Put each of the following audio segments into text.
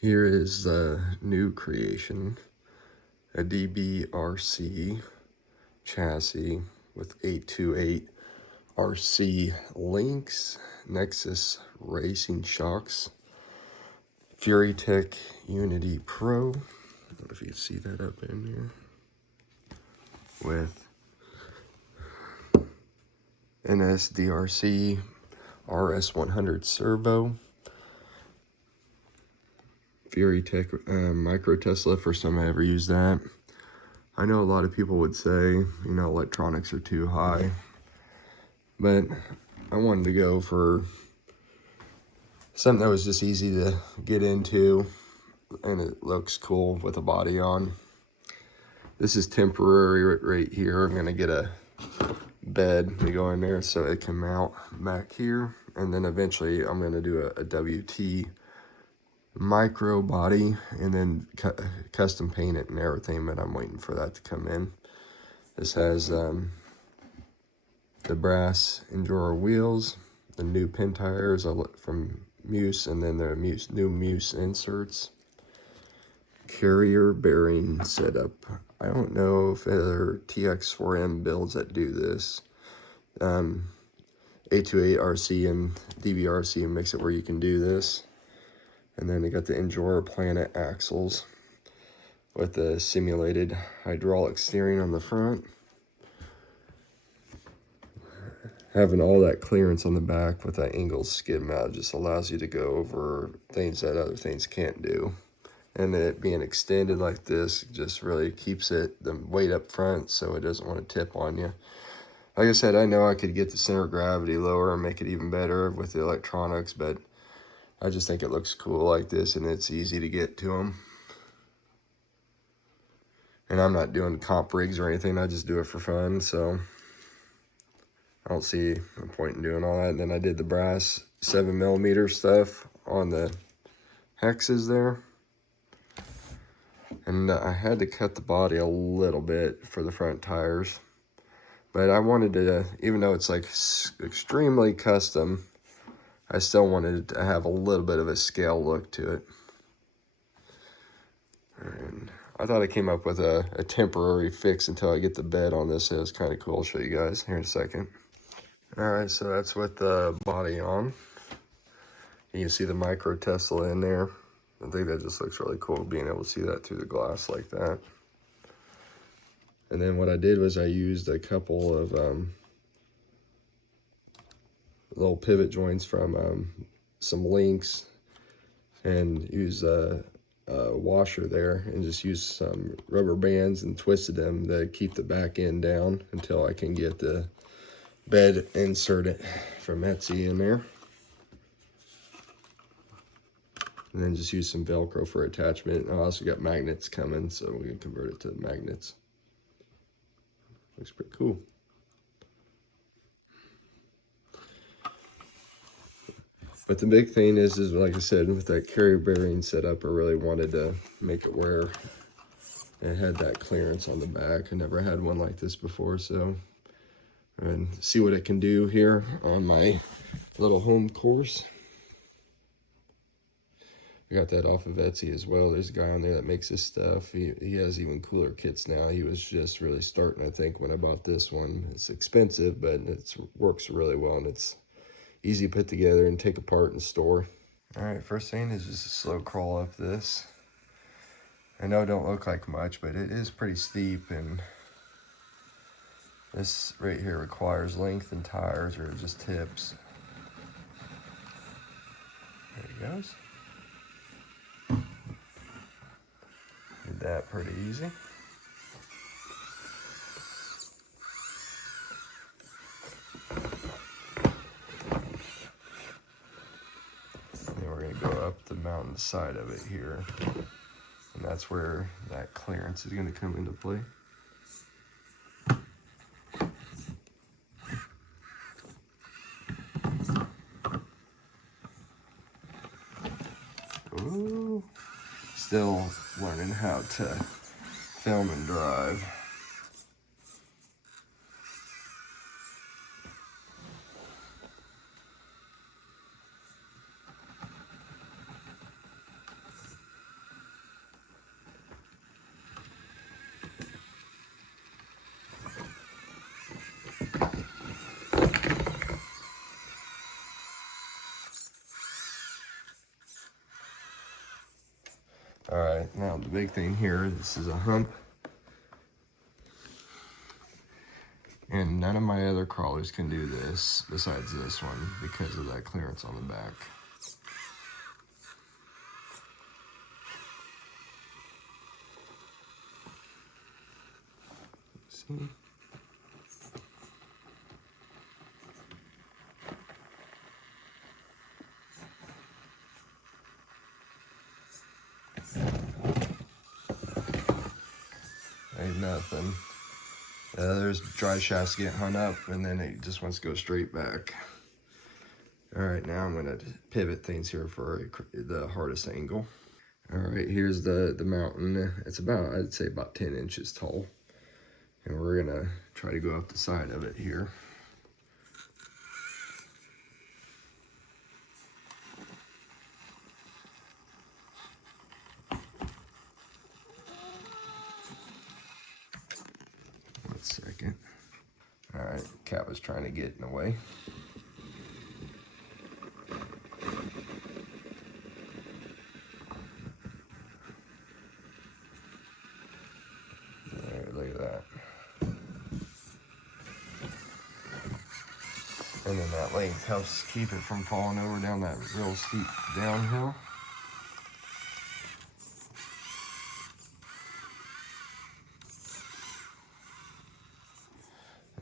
Here is the new creation, a DBRC chassis with 828 RC links, Nexus racing shocks, Fury Tech Unity Pro. I don't know if you can see that up in here. With NSDRC RS100 servo, Fury Tech micro Tesla. First time I ever used that. I know a lot of people would say, you know, electronics are too high, but I wanted to go for something that was just easy to get into, and it looks cool with a body on. This is temporary right here. I'm gonna get a bed to go in there so it can mount back here, and then eventually I'm gonna do a WT micro body and then custom paint it and everything, but I'm waiting for that to come in. This has the brass Enduro wheels, the new pin tires from Muse, and then the new Muse inserts. Carrier bearing setup. I don't know if there are TX4M builds that do this. 828 RC and DBRC makes it where you can do this. And then they got the Enduro Planet axles with the simulated hydraulic steering on the front. Having all that clearance on the back with that angled skid mount just allows you to go over things that other things can't do. And it being extended like this just really keeps the weight up front so it doesn't want to tip on you. Like I said, I know I could get the center of gravity lower and make it even better with the electronics, but I just think it looks cool like this, and it's easy to get to them. And I'm not doing comp rigs or anything. I just do it for fun, so I don't see a point in doing all that. And then I did the brass 7mm stuff on the hexes there. And I had to cut the body a little bit for the front tires. But I wanted to, even though it's like extremely custom, I still wanted it to have a little bit of a scale look to it. And I thought I came up with a temporary fix until I get the bed on this. It was kind of cool. I'll show you guys here in a second. All right, so that's with the body on. You can see the micro Tesla in there. I think that just looks really cool, being able to see that through the glass like that. And then what I did was I used a couple of little pivot joints from some links, and use a washer there, and just use some rubber bands and twisted them to keep the back end down until I can get the bed inserted from Etsy in there. And then just use some Velcro for attachment. I also got magnets coming, so we can convert it to magnets. Looks pretty cool. But the big thing is like I said, with that carrier bearing setup, I really wanted to make it where it had that clearance on the back. I never had one like this before, so and see what it can do here on my little home course. I got that off of Etsy as well. There's a guy on there that makes this stuff. He has even cooler kits now. He was just really starting, I think, when I bought this one. It's expensive, but it works really well, and it's easy to put together and take apart and store. All right, first thing is just a slow crawl up this. I know it don't look like much, but it is pretty steep, and this right here requires lengthened tires or it just tips. There he goes. Did that pretty easy. Then we're gonna go up the mountain side of it here. And that's where that clearance is gonna come into play. Ooh, still learning how to film and drive. All right, now the big thing here, this is a hump. And none of my other crawlers can do this besides this one because of that clearance on the back. See? Ain't nothing. There's dry shafts get hung up and then it just wants to go straight back. All right, now I'm gonna pivot things here for the hardest angle. All right, here's the mountain. It's about, I'd say about 10 inches tall. And we're gonna try to go up the side of it here. One second. All right, cat was trying to get in the way. There, look at that. And then that length helps keep it from falling over down that real steep downhill.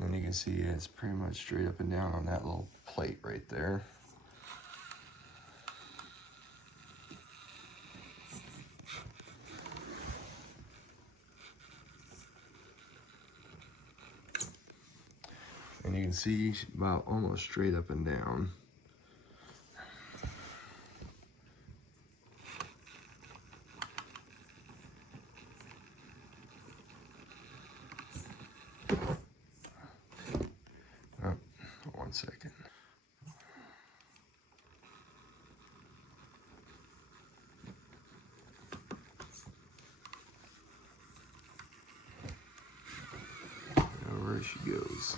And you can see it's pretty much straight up and down on that little plate right there. And you can see about almost straight up and down. Oh, 1 second. Where she goes.